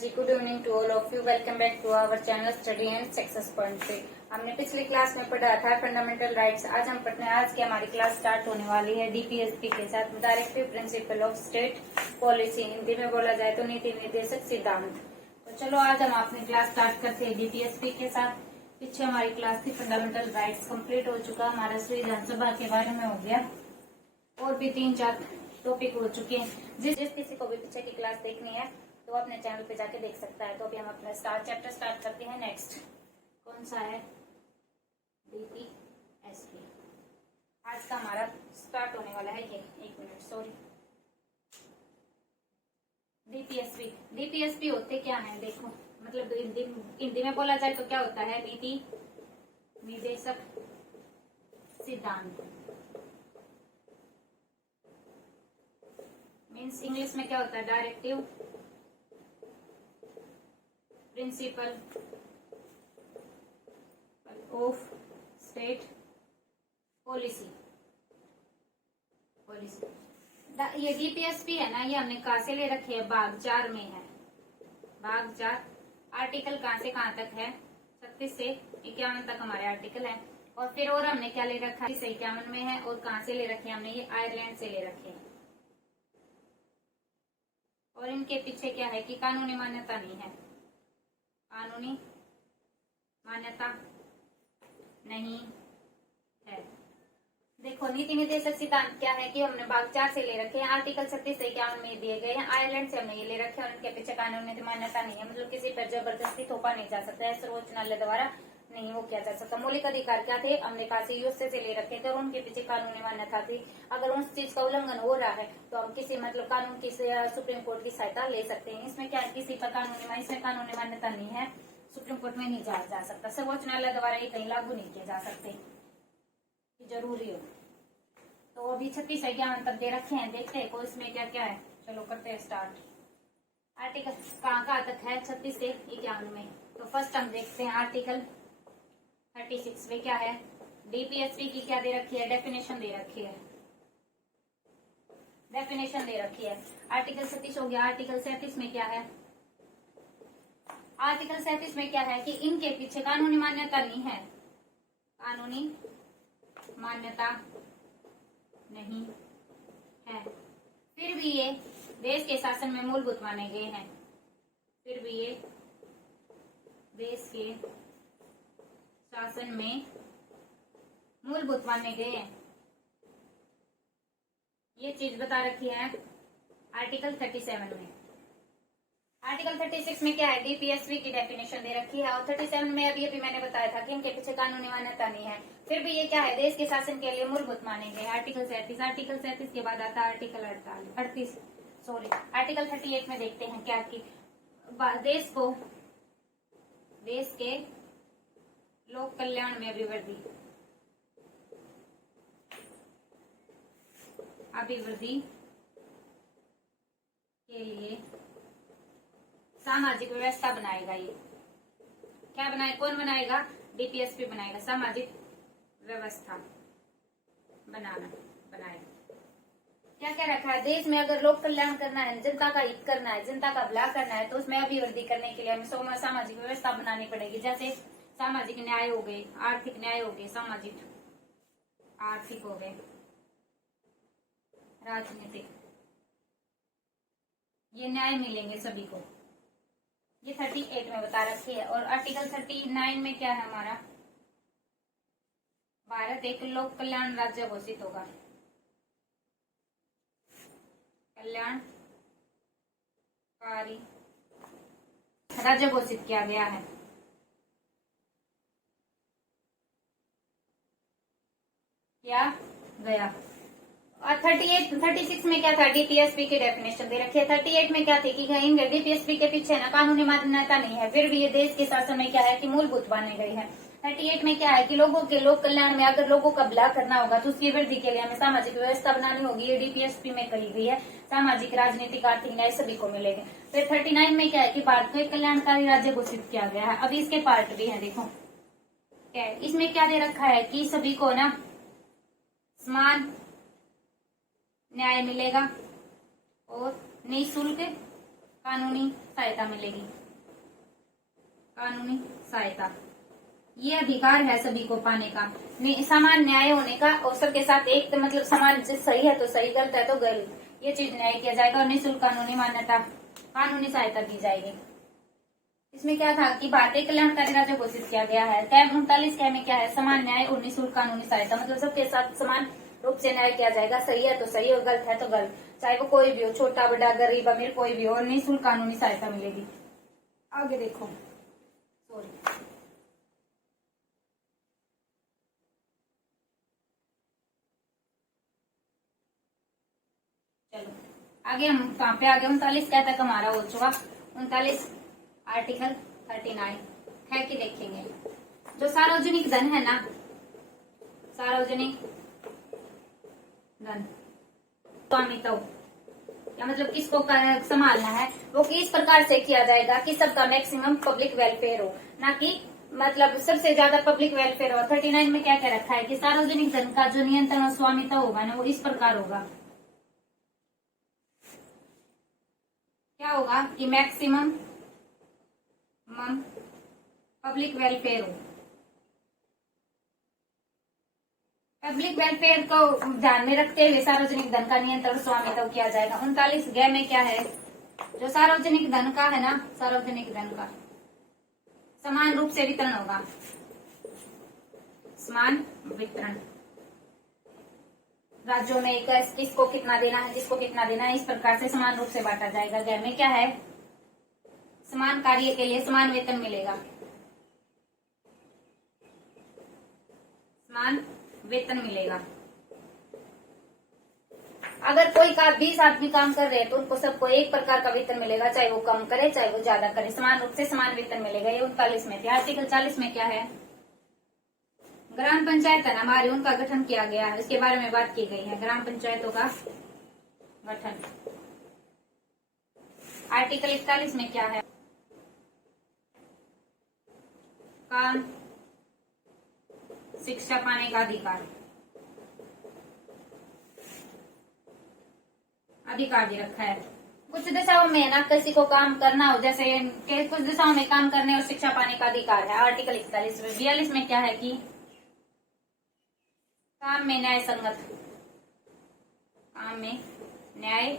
Ji, good evening to all of you. Welcome back to our channel study and success point पे। हमने पिछली class में पढ़ा था फंडामेंटल राइट्स। आज की हमारी क्लास स्टार्ट होने वाली है डीपीएसपी के साथ, directive principle of state policy. Hindi में बोला जाए तो नीति निर्देशक सिद्धांत। तो चलो आज हम अपनी क्लास स्टार्ट करते हैं डीपीएसपी के साथ। पीछे हमारी क्लास थी फंडामेंटल राइट्स, कंप्लीट हो चुका। हमारा संविधान सभा के बारे में हो गया और भी 3-4 टॉपिक हो चुके हैं। जिस किसी को भी पीछे की क्लास देखनी है तो अपने चैनल पे जाके देख सकता है। तो अभी हम अपना चैप्टर स्टार्ट करते हैं। नेक्स्ट कौन सा है? डीपीएसपी। आज का हमारा स्टार्ट होने वाला है ये। एक मिनट, सॉरी। डीपीएसपी होते क्या है देखो, मतलब हिंदी में बोला जाए तो क्या होता है? नीति निर्देशक सिद्धांत। मीन्स इंग्लिश में क्या होता है? Directive principle of state policy. ये डीपीएसपी है ना, ये हमने कहाँ से ले रखे है? भाग 4 में है। भाग 4 आर्टिकल कहाँ से कहाँ तक है? 36 से 51 तक हमारे आर्टिकल है। और फिर और हमने क्या ले रखा है? 51 में है। और कहाँ से ले रखे हैं हमने? ये आयरलैंड से ले रखे हैं। और इनके पीछे क्या है कि कानूनी मान्यता नहीं है। कानूनी मान्यता नहीं है। देखो, नीति निर्देशक सिद्धांत क्या है कि हमने भाग 4 से ले रखे हैं। आर्टिकल 36 से 51 में दिए गए हैं। आयरलैंड से हमने ये ले रखे हैं और इनके पीछे कानूनी मान्यता नहीं है। मतलब किसी पर जबरदस्ती थोपा नहीं जा सकता है, सर्वोच्च न्यायालय द्वारा नहीं वो किया जा सकता। मौलिक अधिकार क्या थे? हमने कहा से यूएसए से ले रखे थे और उनके पीछे कानूनी मान्यता थी। अगर उस चीज का उल्लंघन हो रहा है तो हम किसी मतलब कानून की सुप्रीम कोर्ट की सहायता ले सकते हैं। इसमें क्या है? किसी पर इसमें कानूनी मान्यता नहीं है, सुप्रीम कोर्ट में नहीं जाया जा सकता। सर्वोच्च न्यायालय द्वारा ये कहीं लागू नहीं किए जा सकते, जरूरी हो। तो अभी 36 से 51 तक दे रखे हैं। देखते हैं को इसमें क्या क्या है। चलो करते हैं स्टार्ट। आर्टिकल कहाँ तक है? 36 से 51 में। तो फर्स्ट हम देखते हैं आर्टिकल 36 में क्या है। डीपीएसपी की क्या दे रखी है? डेफिनेशन दे रखी है। डेफिनेशन दे रखी है। आर्टिकल 36 हो गया। आर्टिकल 37 में क्या है? आर्टिकल 37 में क्या है कि इनके पीछे कानूनी मान्यता नहीं है। कानूनी मान्यता नहीं है, फिर भी ये देश के शासन में मूलभूत माने गए हैं। फिर भी ये देश के शासन में मूलभूत माने गए हैं। ये चीज बता रखी है आर्टिकल 37 में। आर्टिकल 36 में क्या है? डीपीएसपी की डेफिनेशन दे रखी है। और 37 में अभी मैंने बताया था कि इनके पीछे कानूनी मान्यता नहीं है, फिर भी ये क्या है? देश के शासन के लिए मूलभूत माने गए। आर्टिकल 37। आर्टिकल 37 के बाद आता है आर्टिकल 38 सॉरी आर्टिकल 38 में देखते हैं क्या कि देश के लोक कल्याण में अभिवृद्धि के लिए सामाजिक व्यवस्था बनाएगा। ये क्या बनाए? कौन बनाएगा? डीपीएसपी बनाएगा। सामाजिक व्यवस्था बनाएगा। क्या क्या रखा है? देश में अगर लोक कल्याण करना है, जनता का हित करना है, जनता का भला करना है, तो उसमें अभिवृद्धि करने के लिए हमें सामाजिक व्यवस्था बनानी पड़ेगी। जैसे सामाजिक न्याय हो गए, आर्थिक न्याय हो गए, सामाजिक आर्थिक हो गए, राजनीतिक, ये न्याय मिलेंगे सभी को। ये 38 में बता रखी है। और आर्टिकल 39 में क्या है हमारा? भारत एक लोक कल्याण राज्य घोषित होगा। कल्याणकारी राज्य घोषित किया गया है। क्या गया? और 36 में क्या था? डीपीएसपी की डेफिनेशन दे रखी है। 38 में क्या थी कि डीपीएसपी के पीछे ना कानूनी मान्यता नहीं है, फिर भी ये देश के शासन में क्या है कि मूलभूत माने गए हैं। 38 में क्या है कि लोगों के लोक कल्याण में अगर लोगों का भला करना होगा तो उसकी वृद्धि के लिए हमें सामाजिक व्यवस्था बनानी होगी। ये डीपीएसपी में कही गई है। सामाजिक, राजनीतिक, आर्थिक न्याय सभी को मिलेंगे। फिर 39 में क्या है कि भारत को एक कल्याणकारी राज्य घोषित किया गया है। अभी इसके पार्ट भी है। देखो क्या है इसमें क्या दे रखा है कि सभी को ना समान न्याय मिलेगा और निःशुल्क कानूनी सहायता मिलेगी, कानूनी सहायता। ये अधिकार है सभी को पाने का, समान न्याय होने का अवसर के साथ एक तो मतलब समान, सही है तो सही, गलत है तो गलत, ये चीज न्याय किया जाएगा और निःशुल्क कानूनी मान्यता, कानूनी सहायता दी जाएगी। इसमें क्या था कि भारतीय कल्याणकारी राज्य घोषित किया गया है। कैब 39 कै में क्या है, समान न्याय और निःशुल्क कानूनी सहायता, मतलब सबके साथ समान रूप से न्याय किया जाएगा, सही है तो सही और गलत है तो गलत, चाहे वो कोई भी हो, छोटा बड़ा गरीब अमीर कोई भी हो, और निःशुल्क कानूनी सहायता मिलेगी। आगे देखो, सॉरी, चलो आगे हम कहाँ पे आगे, 39 क्या तक हमारा हो चुका, 39 आर्टिकल 39 है कि देखेंगे। जो सार्वजनिक धन है ना, सार्वजनिक धन, स्वामित्व, या मतलब किसको संभालना है, वो किस प्रकार से किया जाएगा कि सबका मैक्सिमम पब्लिक वेलफेयर हो, ना कि मतलब सबसे ज्यादा पब्लिक वेलफेयर हो। 39 में क्या क्या रखा है कि सार्वजनिक धन का जो नियंत्रण और स्वामित्व होगा ना, वो इस प्रकार होगा, क्या होगा कि मैक्सिमम पब्लिक वेलफेयर हो। पब्लिक वेलफेयर को ध्यान में रखते हुए सार्वजनिक धन का नियंत्रण स्वामित्व किया जाएगा। 39 ग में क्या है, जो सार्वजनिक धन का है ना, सार्वजनिक धन का समान रूप से वितरण होगा, समान वितरण, राज्यों में किसको कितना देना है, किसको कितना देना है, इस प्रकार से समान रूप से बांटा जाएगा। ग में क्या है, समान कार्य के लिए समान वेतन मिलेगा, समान वेतन मिलेगा। अगर कोई 20 आदमी काम कर रहे हैं तो उनको सबको एक प्रकार का वेतन मिलेगा, चाहे वो कम करे चाहे वो ज्यादा करे, समान रूप से समान वेतन मिलेगा। ये 39 में थे। आर्टिकल 40 में क्या है, ग्राम पंचायत है ना हमारी, उनका गठन किया गया है, इसके बारे में बात की गई है, ग्राम पंचायतों का गठन। आर्टिकल 41 में क्या है, काम शिक्षा पाने का अधिकार, अधिकार दे रखा है। कुछ दिशाओं में ना किसी को काम करना हो, जैसे कुछ दिशाओं में काम करने और शिक्षा पाने का अधिकार है। आर्टिकल 41 में 42 में क्या है कि काम में न्याय संगत, काम में न्याय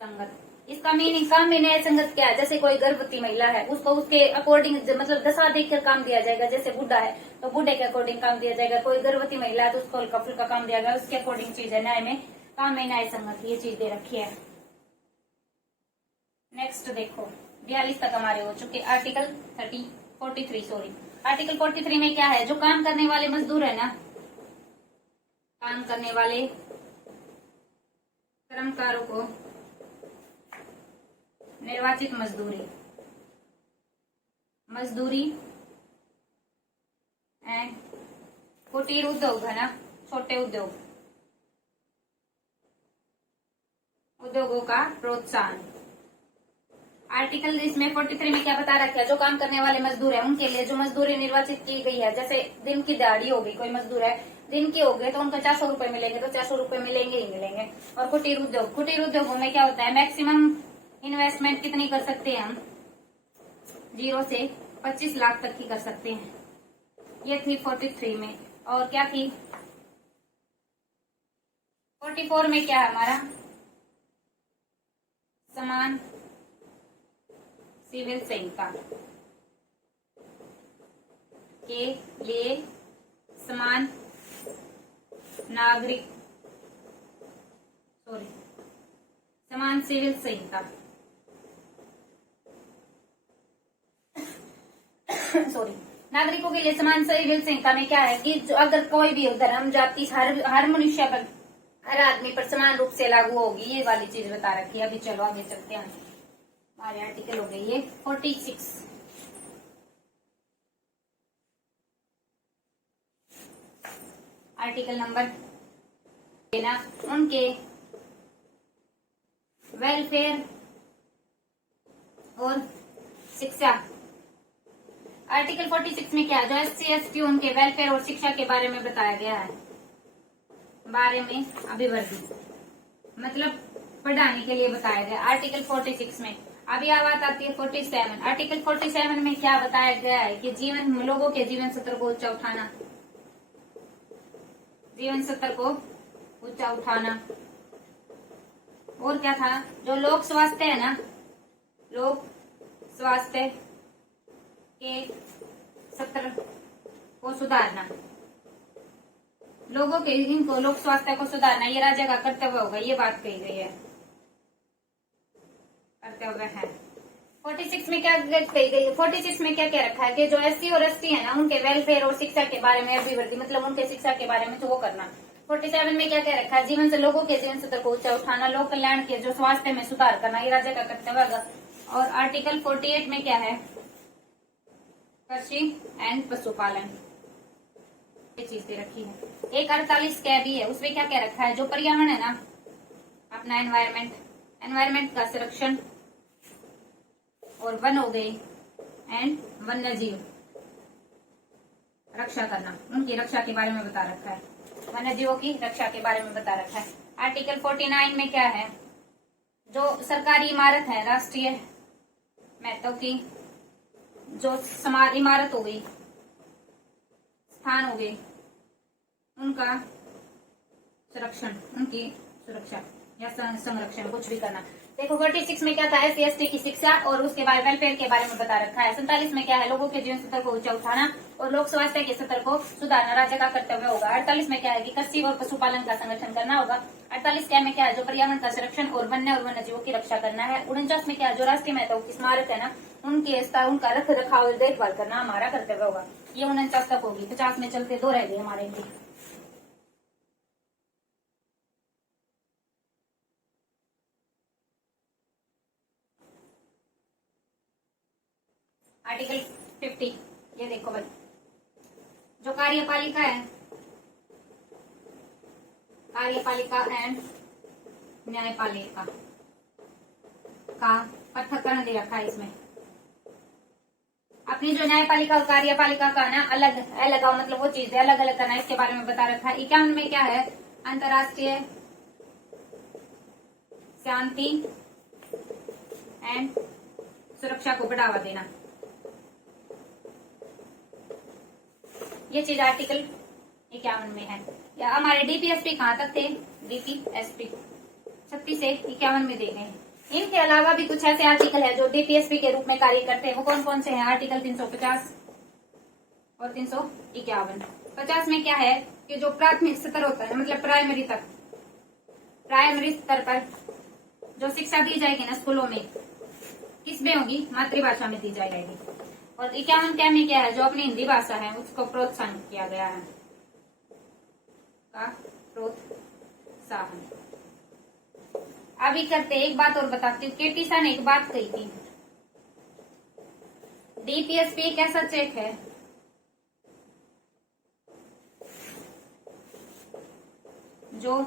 संगत, इसका मीनिंग काम में न्याय संगत क्या है, जैसे कोई गर्भवती महिला है उसको उसके अकॉर्डिंग मतलब दशा देखकर काम दिया जाएगा, जैसे बूढ़ा है तो बूढ़े के अकॉर्डिंग काम दिया जाएगा, कोई गर्भवती महिला है तो उसको हल्का फुल्का काम दिया जाएगा, उसके अकॉर्डिंग चीज है। न्याय में काम में न्याय संगत, ये चीज दे रखी है। नेक्स्ट देखो, 42 तक हमारे हो चुके। आर्टिकल 43 सॉरी, आर्टिकल 43 में क्या है, जो काम करने वाले मजदूर है ना, काम करने वाले कर्मकारों को निर्वाचित मजदूरी, मजदूरी एंड कुटीर उद्योग है ना, छोटे उद्योग, उद्योगों का प्रोत्साहन। आर्टिकल इसमें 43 में क्या बता रखा है, जो काम करने वाले मजदूर है उनके लिए जो मजदूरी निर्वाचित की गई है, जैसे दिन की दिहाड़ी हो गई, कोई मजदूर है दिन के हो गए तो उनको 400 रुपए मिलेंगे, तो 400 रुपए मिलेंगे ही मिलेंगे। और कुटीर उद्योग, कुटीर उद्योगों में क्या होता है, मैक्सिमम इन्वेस्टमेंट कितनी कर सकते हैं हम, 0 से 25 लाख तक की कर सकते हैं। ये थी 43 में। और क्या थी 44 में, क्या है हमारा, समान सिविल संहिता के लिए समान नागरिक, सॉरी समान सिविल संहिता सॉरी नागरिकों के लिए समान सिविल संहिता में क्या है कि जो अगर कोई भी धर्म जाति हर मनुष्य पर, हर आदमी पर समान रूप से लागू होगी, ये वाली चीज बता रखी है। अभी चलो आगे चलते हैं, हमारे आर्टिकल हो गई ये 46। आर्टिकल नंबर देना उनके वेलफेयर और शिक्षा। आर्टिकल 46 में क्या है, जो SC ST उनके वेलफेयर और शिक्षा के बारे में बताया गया है, बारे में अभिवृद्धि मतलब पढ़ाने के लिए बताया गया। आर्टिकल 46 में अभी बात आती है 47। आर्टिकल 47 में क्या बताया गया है कि लोगों के जीवन स्तर को ऊंचा उठाना, जीवन स्तर को ऊंचा उठाना। और क्या था, जो लोक स्वास्थ्य है ना, लोक स्वास्थ्य के स्तर को सुधारना, लोगों के इनको लोक स्वास्थ्य को सुधारना ये राज्य का कर्तव्य होगा, ये बात कही गई है, कर्तव्य है। 46 में क्या कही गई है, 46 में क्या क्या रखा है कि जो SC और ST है ना, उनके वेलफेयर और शिक्षा के बारे में अभिवृद्धि, मतलब उनके शिक्षा के बारे में तो वो करना। 47 में क्या क्या रखा है, जीवन से लोगों के जीवन स्तर को ऊंचा उठाना, लोक कल्याण के जो स्वास्थ्य में सुधार करना, ये राज्य का कर्तव्य होगा। और आर्टिकल 48 में क्या है, कृषि एंड पशुपालन, ये चीज दे रखी है। एक 48 क्या भी है, उसमें क्या क्या रखा है, जो पर्यावरण है ना अपना, एनवायरमेंट का संरक्षण, और वन हो गई एंड वन्य जीव रक्षा करना, उनकी रक्षा के बारे में बता रखा है, वन्य जीवों की रक्षा के बारे में बता रखा है। आर्टिकल 49 में क्या है, जो सरकारी इमारत है, राष्ट्रीय महत्व की जो इमारत हो गई, स्थान हो गए, उनका संरक्षण, उनकी सुरक्षा या संरक्षण, कुछ भी करना। देखो 46 में क्या था, SC ST की शिक्षा और उसके बाद वेलफेयर के बारे में बता रखा है। 47 में क्या है, लोगों के जीवन स्तर को ऊंचा उठाना और लोक स्वास्थ्य के स्तर को सुधारना राज्य का कर्तव्य होगा। 48 में क्या है कि कृषि और पशुपालन का संरक्षण करना होगा। 48 क्या में क्या है, जो पर्यावरण का संरक्षण और वन्य जीवों की रक्षा करना है। 49 में क्या है, जो राष्ट्रीय महत्व की स्मारक है ना, उनका रख रखाव और देखभाल करना हमारा कर्तव्य होगा। ये 49 तक होगी। 50 में चलते 2 रह गए हमारे लिए। आर्टिकल 50, ये देखो भाई, जो कार्यपालिका है, कार्यपालिका एंड न्यायपालिका का पृथक्करण दे रखा है इसमें। अपनी जो न्यायपालिका और कार्यपालिका का ना अलग अलग, मतलब वो चीज है अलग अलग करना, इसके बारे में बता रखा है। 51 में क्या है, अंतर्राष्ट्रीय शांति एंड सुरक्षा को बढ़ावा देना, ये चीज आर्टिकल 51 में है। या हमारे DPSP कहाँ तक थे, DPSP 36 से 51 में दे गए। इनके अलावा भी कुछ ऐसे आर्टिकल है जो DPSP के रूप में कार्य करते हैं। वो कौन कौन से हैं, आर्टिकल 350 और 351। 50 में क्या है कि जो प्राथमिक स्तर होता है, मतलब प्राइमरी तक, प्राइमरी स्तर पर जो शिक्षा दी जाएगी ना स्कूलों में, किसमें होगी, मातृभाषा में दी जाएगी। और 51 क्या में क्या है, जो अपनी हिंदी भाषा है उसको प्रोत्साहन किया गया है, का प्रोत्साहन। अभी करते एक बात और बताती हूँ। केटी शाह ने एक बात कही थी, DPSP एक ऐसा चेक है जो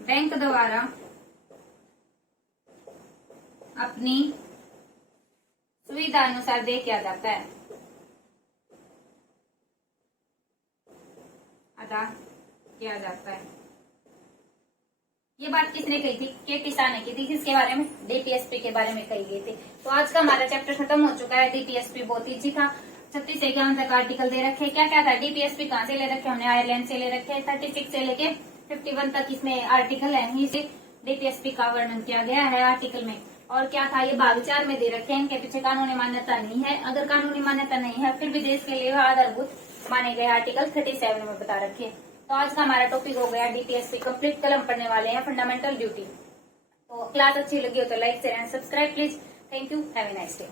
बैंक द्वारा अपनी सुविधा अनुसार दे किया जाता है, अदा किया जाता है। ये बात किसने कही थी, केटी शाह ने की थी। किसके बारे में, DPSP के बारे में कही गई थी। तो आज का हमारा चैप्टर खत्म हो चुका है। DPSP बहुत ईजी था। 36 से 51 तक आर्टिकल दे रखे। क्या क्या था, DPSP कहाँ से ले रखे, हमने आयरलैंड से ले रखे। 36 से लेके 51 तक इसमें आर्टिकल है, यहीं से DPSP का वर्णन किया गया है आर्टिकल में। और क्या था, ये भाग 4 में दे रखे हैं। इनके पीछे कानूनी मान्यता नहीं है। अगर कानूनी मान्यता नहीं है फिर भी देश के लिए आधारभूत माने गए आर्टिकल 37 में बता रखे। तो आज का हमारा टॉपिक हो गया DPSP कंप्लीट। कल हम पढ़ने वाले हैं फंडामेंटल ड्यूटी। तो क्लास अच्छी लगी हो तो like share and subscribe please. Thank you, have a nice day.